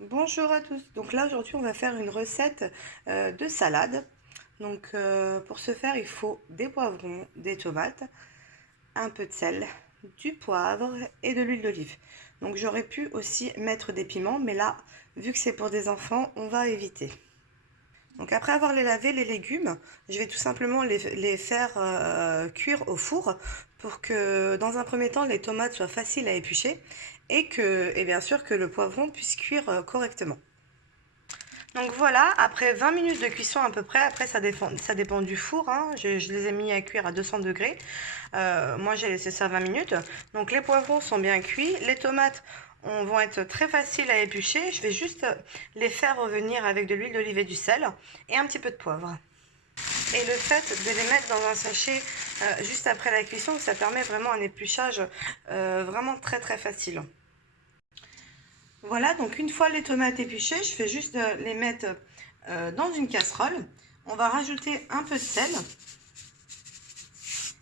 Bonjour à tous. Donc là aujourd'hui on va faire une recette de salade. Donc pour ce faire il faut des poivrons, des tomates, un peu de sel, du poivre et de l'huile d'olive. Donc j'aurais pu aussi mettre des piments mais là vu que c'est pour des enfants on va éviter. Donc après avoir les lavé les légumes, je vais tout simplement les faire cuire au four pour que dans un premier temps les tomates soient faciles à éplucher et bien sûr que le poivron puisse cuire correctement. Donc voilà, après 20 minutes de cuisson à peu près, après ça dépend du four, hein. Je les ai mis à cuire à 200 degrés. Moi j'ai laissé ça 20 minutes. Donc les poivrons sont bien cuits, les tomates vont être très faciles à éplucher. Je vais juste les faire revenir avec de l'huile d'olive et du sel et un petit peu de poivre. Et le fait de les mettre dans un sachet juste après la cuisson, ça permet vraiment un épluchage vraiment très très facile. Voilà, donc une fois les tomates épluchées, je fais juste les mettre dans une casserole. On va rajouter un peu de sel,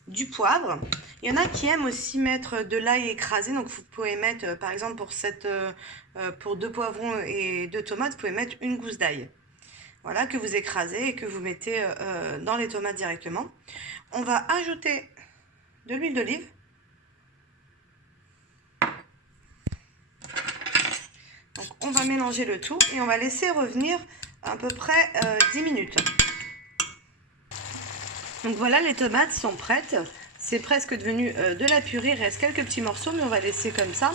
du poivre. Il y en a qui aiment aussi mettre de l'ail écrasé, donc vous pouvez mettre, par exemple pour 2 poivrons et 2 tomates, vous pouvez mettre une gousse d'ail. Voilà, que vous écrasez et que vous mettez dans les tomates directement. On va ajouter de l'huile d'olive. Donc on va mélanger le tout et on va laisser revenir à peu près 10 minutes. Donc voilà, les tomates sont prêtes. C'est presque devenu de la purée. Il reste quelques petits morceaux, mais on va laisser comme ça.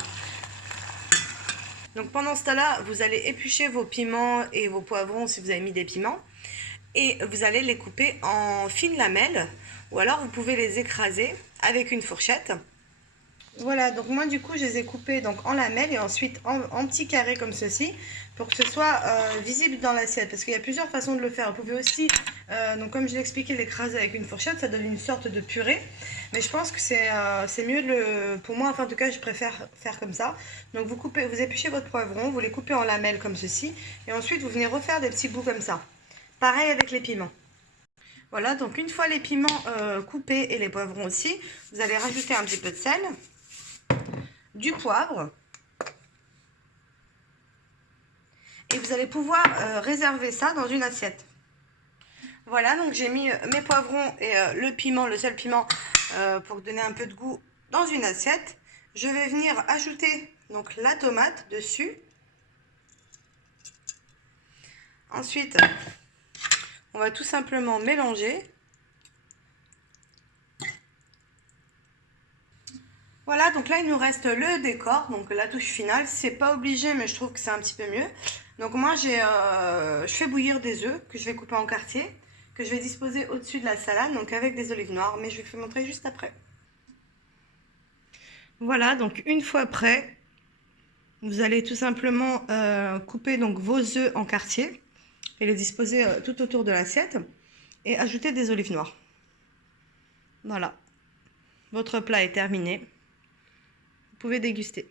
Donc pendant ce temps-là, vous allez éplucher vos piments et vos poivrons si vous avez mis des piments. Et vous allez les couper en fines lamelles. Ou alors vous pouvez les écraser avec une fourchette. Voilà, donc moi du coup je les ai coupés donc en lamelles et ensuite en petits carrés comme ceci pour que ce soit visible dans l'assiette parce qu'il y a plusieurs façons de le faire. Vous pouvez aussi, donc comme je l'ai expliqué, l'écraser avec une fourchette, ça donne une sorte de purée. Mais je pense que c'est mieux pour moi, enfin en tout cas je préfère faire comme ça. Donc vous épluchez votre poivron, vous les coupez en lamelles comme ceci et ensuite vous venez refaire des petits bouts comme ça. Pareil avec les piments. Voilà, donc une fois les piments coupés et les poivrons aussi, vous allez rajouter un petit peu de sel, du poivre et vous allez pouvoir réserver ça dans une assiette. Voilà, donc j'ai mis mes poivrons et le piment, le seul piment pour donner un peu de goût dans une assiette. Je vais venir ajouter donc la tomate dessus. Ensuite, on va tout simplement mélanger. Voilà, donc là il nous reste le décor, donc la touche finale. C'est pas obligé, mais je trouve que c'est un petit peu mieux. Donc moi je fais bouillir des œufs que je vais couper en quartiers, que je vais disposer au-dessus de la salade, donc avec des olives noires, mais je vais vous montrer juste après. Voilà, donc une fois prêt, vous allez tout simplement couper donc vos œufs en quartiers et les disposer tout autour de l'assiette et ajouter des olives noires. Voilà, votre plat est terminé. Vous pouvez déguster.